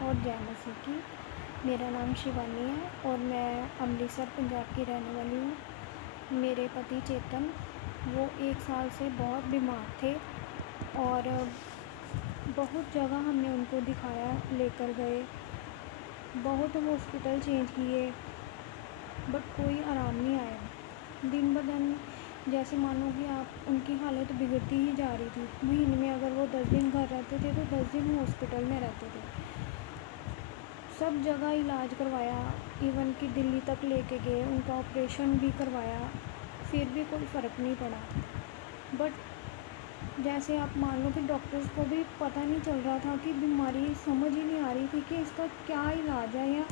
और जय मसीह की। मेरा नाम शिवानी है और मैं अमृतसर पंजाब की रहने वाली हूँ। मेरे पति चेतन वो 1 साल से बहुत बीमार थे और बहुत जगह हमने उनको दिखाया, लेकर गए, बहुत हॉस्पिटल चेंज किए, बट कोई आराम नहीं आया। दिन ब दिन जैसे मानो कि आप उनकी हालत बिगड़ती ही जा रही थी। महीने में अगर वो 10 दिन घर रहते थे तो 10 दिन हॉस्पिटल में रहते थे। सब जगह इलाज करवाया, इवन कि दिल्ली तक लेके गए, उनका ऑपरेशन भी करवाया, फिर भी कोई फ़र्क नहीं पड़ा। बट जैसे आप मान लो कि डॉक्टर्स को भी पता नहीं चल रहा था कि बीमारी समझ ही नहीं आ रही थी कि इसका क्या इलाज है या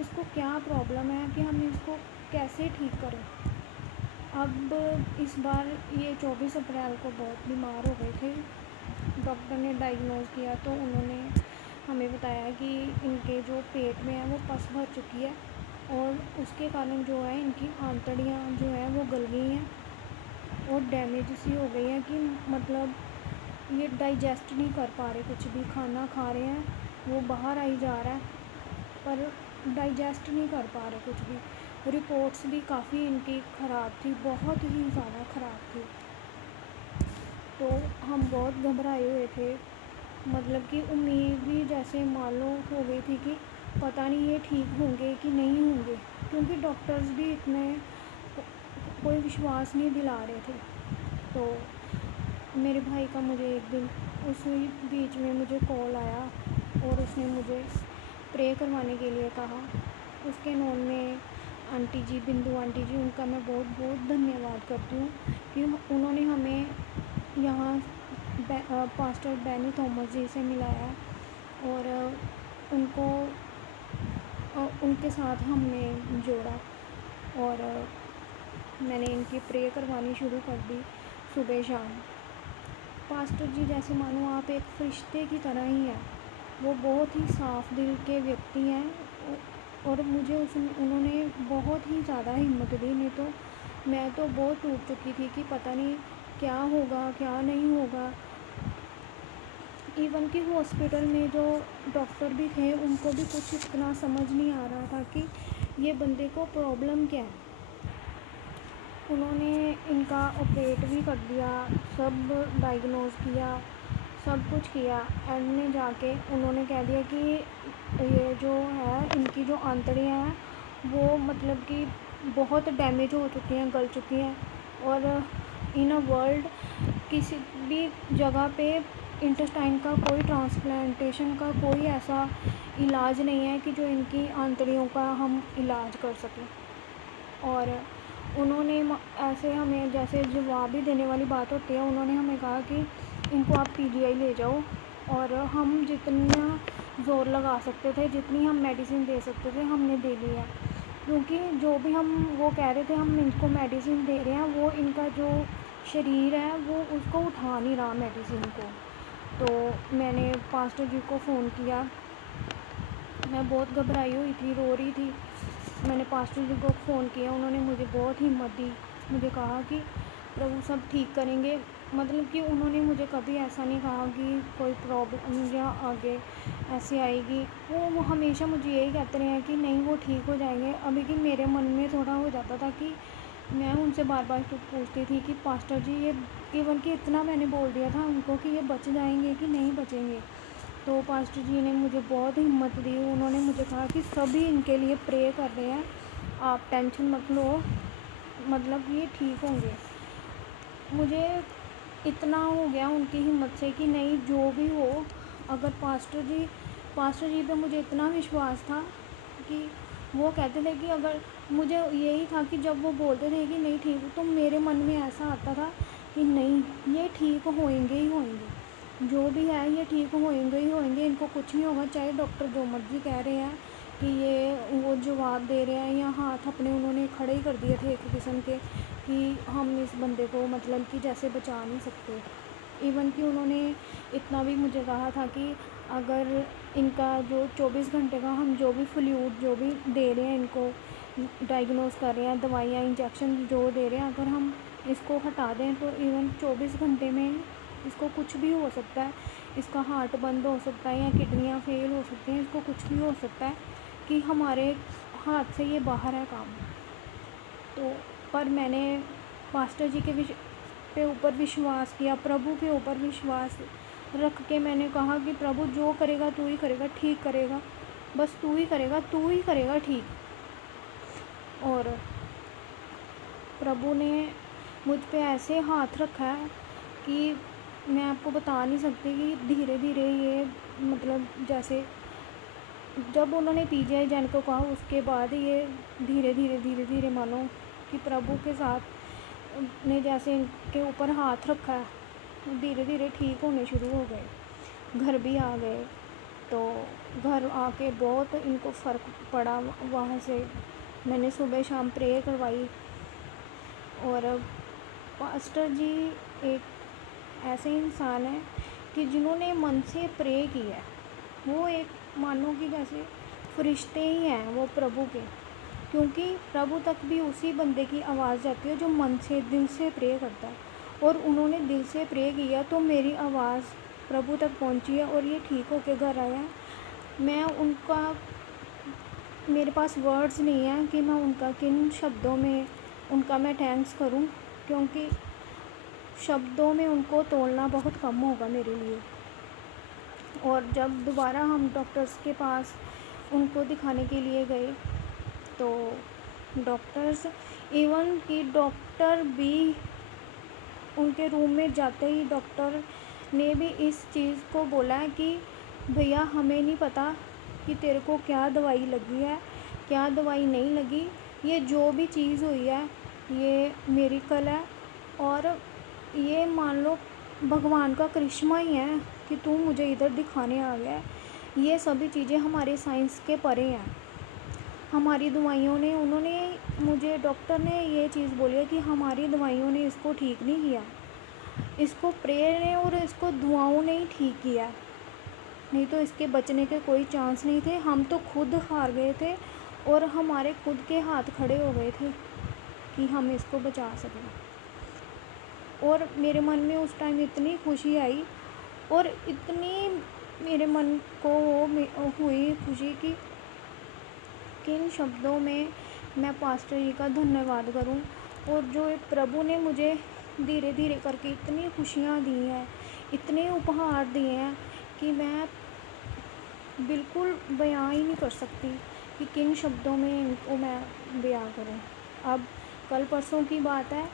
इसको क्या प्रॉब्लम है कि हम इसको कैसे ठीक करें। अब इस बार ये 24 अप्रैल को बहुत बीमार हो गए थे। डॉक्टर ने डायग्नोज़ किया तो उन्होंने हमें बताया कि इनके जो पेट में है वो पस भर चुकी है और उसके कारण जो है इनकी आंतड़ियाँ जो है वो गल गई हैं और डैमेज सी हो गई हैं कि मतलब ये डाइजेस्ट नहीं कर पा रहे। कुछ भी खाना खा रहे हैं वो बाहर आई जा रहा है पर डाइजेस्ट नहीं कर पा रहे कुछ भी। रिपोर्ट्स भी काफ़ी इनकी ख़राब थी, बहुत ही ज़्यादा ख़राब थी। तो हम बहुत घबराए हुए थे, मतलब कि उम्मीद भी जैसे मान लो हो गई थी कि पता नहीं ये ठीक होंगे कि नहीं होंगे, क्योंकि डॉक्टर्स भी इतने कोई विश्वास नहीं दिला रहे थे। तो मेरे भाई का मुझे एक दिन उसी बीच में मुझे कॉल आया और उसने मुझे प्रे करवाने के लिए कहा। उसके नॉन में आंटी जी, बिंदु आंटी जी, उनका मैं बहुत बहुत धन्यवाद करती हूँ कि उन्होंने हमें यहाँ पास्टर बैनी थॉमस जी से मिलाया और उनको उनके साथ हमने जोड़ा और मैंने इनकी प्रे करवानी शुरू कर दी सुबह शाम। पास्टर जी जैसे मानो आप एक फरिश्ते की तरह ही हैं। वो बहुत ही साफ़ दिल के व्यक्ति हैं और मुझे उन्होंने बहुत ही ज़्यादा हिम्मत दी। नहीं तो मैं तो बहुत टूट चुकी थी कि पता नहीं क्या होगा क्या नहीं होगा। इवन कि हॉस्पिटल में जो डॉक्टर भी थे उनको भी कुछ इतना समझ नहीं आ रहा था कि ये बंदे को प्रॉब्लम क्या है। उन्होंने इनका ऑपरेट भी कर दिया, सब डायग्नोज़ किया, सब कुछ किया। एंड में जाके उन्होंने कह दिया कि ये जो है इनकी जो आंतड़ियाँ हैं वो मतलब कि बहुत डैमेज हो चुकी हैं, गल चुकी हैं और इन अ वर्ल्ड किसी भी जगह पे इंटेस्टाइन का कोई ट्रांसप्लांटेशन का कोई ऐसा इलाज नहीं है कि जो इनकी आंतड़ियों का हम इलाज कर सकें। और उन्होंने ऐसे हमें जैसे जवाब भी देने वाली बात होती है, उन्होंने हमें कहा कि इनको आप पीजीआई ले जाओ। और हम जितना ज़ोर लगा सकते थे, जितनी हम मेडिसिन दे सकते थे हमने दे लिया, क्योंकि जो भी हम वो कह रहे थे हम इनको मेडिसिन दे रहे हैं वो इनका जो शरीर है वो उसको उठा नहीं रहा मेडिसिन को। तो मैंने पास्टर जी को फ़ोन किया, मैं बहुत घबराई हुई थी, रो रही थी। मैंने पास्टर जी को फ़ोन किया, उन्होंने मुझे बहुत हिम्मत दी, मुझे कहा कि प्रभु सब ठीक करेंगे। मतलब कि उन्होंने मुझे कभी ऐसा नहीं कहा कि कोई प्रॉब्लम या आगे ऐसी आएगी। वो हमेशा मुझे यही कहते रहे हैं कि नहीं वो ठीक हो जाएंगे। अभी कि मेरे मन में थोड़ा हो जाता था कि मैं उनसे बार बार तो पूछती थी कि पास्टर जी ये इवन कि इतना मैंने बोल दिया था उनको कि ये बच जाएंगे कि नहीं बचेंगे। तो पास्टर जी ने मुझे बहुत हिम्मत दी। उन्होंने मुझे कहा कि सभी इनके लिए प्रे कर रहे हैं, आप टेंशन मत लो, मतलब ये ठीक होंगे। मुझे इतना हो गया उनकी हिम्मत से कि नहीं जो भी हो, अगर पास्टर जी पे मुझे इतना विश्वास था कि वो कहते थे कि अगर मुझे यही था कि जब वो बोलते थे कि नहीं ठीक, तो मेरे मन में ऐसा आता था कि नहीं ये ठीक होएंगे ही होएंगे, जो भी है ये ठीक होएंगे ही होएंगे, इनको कुछ नहीं होगा। चाहे डॉक्टर जो मर्जी कह रहे हैं कि ये वो जवाब दे रहे हैं या हाथ अपने उन्होंने खड़े ही कर दिए थे एक किस्म के कि हम इस बंदे को मतलब कि जैसे बचा नहीं सकते। इवन कि उन्होंने इतना भी मुझे कहा था कि अगर इनका जो 24 घंटे का हम जो भी फ्लूइड जो भी दे रहे हैं, इनको डायग्नोज कर रहे हैं, दवाइयाँ इंजेक्शन जो दे रहे हैं, अगर हम इसको हटा दें तो इवन 24 घंटे में इसको कुछ भी हो सकता है। इसका हार्ट बंद हो सकता है या किडनियाँ फेल हो सकती हैं, इसको कुछ भी हो सकता है कि हमारे हाथ से ये बाहर है काम। तो पर मैंने पास्टर जी के ऊपर विश्वास किया, प्रभु के ऊपर विश्वास रख के मैंने कहा कि प्रभु जो करेगा तू ही करेगा, ठीक करेगा, बस तू ही करेगा ठीक। और प्रभु ने मुझ पे ऐसे हाथ रखा है कि मैं आपको बता नहीं सकती कि धीरे धीरे ये मतलब जैसे जब उन्होंने पीजीआई जाने को कहा उसके बाद ये धीरे धीरे मानो कि प्रभु के साथ ने जैसे इनके ऊपर हाथ रखा है, धीरे धीरे ठीक होने शुरू हो गए। घर भी आ गए, तो घर आके बहुत इनको फ़र्क पड़ा। वहाँ से मैंने सुबह शाम प्रे करवाई। और पास्टर जी एक ऐसे इंसान हैं कि जिन्होंने मन से प्रे किया है, वो एक मानो कि जैसे फरिश्ते ही हैं वो प्रभु के, क्योंकि प्रभु तक भी उसी बंदे की आवाज़ जाती है जो मन से दिल से प्रे करता है। और उन्होंने दिल से प्रे किया तो मेरी आवाज़ प्रभु तक पहुंची है और ये ठीक होके घर आया है। मैं उनका, मेरे पास वर्ड्स नहीं है कि मैं उनका किन शब्दों में उनका मैं थैंक्स करूं, क्योंकि शब्दों में उनको तोलना बहुत कम होगा मेरे लिए। और जब दोबारा हम डॉक्टर्स के पास उनको दिखाने के लिए गए तो डॉक्टर्स, इवन कि डॉक्टर भी उनके रूम में जाते ही डॉक्टर ने भी इस चीज़ को बोला है कि भैया हमें नहीं पता कि तेरे को क्या दवाई लगी है, क्या दवाई नहीं लगी, ये जो भी चीज़ हुई है ये मिरेकल है और ये मान लो भगवान का करिश्मा ही है कि तू मुझे इधर दिखाने आ गया है। ये सभी चीज़ें हमारे साइंस के परे हैं। हमारी दवाइयों ने, उन्होंने मुझे, डॉक्टर ने ये चीज़ बोली है कि हमारी दवाइयों ने इसको ठीक नहीं किया, इसको प्रेयर ने और इसको दुआओं ने ही ठीक किया, नहीं तो इसके बचने के कोई चांस नहीं थे। हम तो खुद हार गए थे और हमारे खुद के हाथ खड़े हो गए थे कि हम इसको बचा सकें। और मेरे मन में उस टाइम इतनी खुशी आई और इतनी मेरे मन को हुई खुशी कि किन शब्दों में मैं पास्टर जी का धन्यवाद करूं। और जो प्रभु ने मुझे धीरे धीरे करके इतनी खुशियां दी हैं, इतने उपहार दिए हैं कि मैं बिल्कुल बयां ही नहीं कर सकती कि किन शब्दों में इनको मैं बयां करूं। अब कल परसों की बात है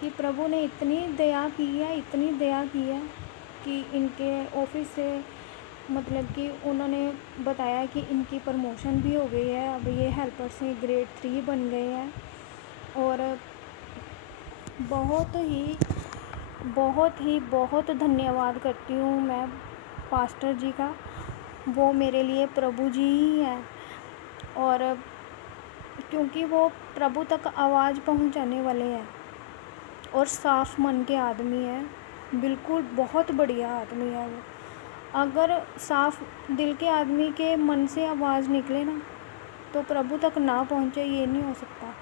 कि प्रभु ने इतनी दया की है कि इनके ऑफिस से मतलब कि उन्होंने बताया कि इनकी प्रमोशन भी हो गई है, अब ये हेल्पर से ग्रेड 3 बन गए हैं। और बहुत धन्यवाद करती हूँ मैं पास्टर जी का, वो मेरे लिए प्रभु जी ही हैं। और क्योंकि वो प्रभु तक आवाज़ पहुँचाने वाले हैं और साफ़ मन के आदमी हैं, बिल्कुल बहुत बढ़िया आदमी है वो। अगर साफ़ दिल के आदमी के मन से आवाज़ निकले ना तो प्रभु तक ना पहुँचे, ये नहीं हो सकता।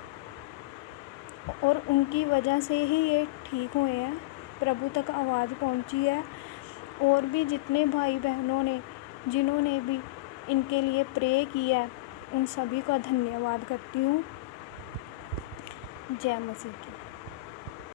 और उनकी वजह से ही ये ठीक हुए हैं, प्रभु तक आवाज़ पहुँची है। और भी जितने भाई बहनों ने जिन्होंने भी इनके लिए प्रे किया है, उन सभी का धन्यवाद करती हूँ। जय मसीह की।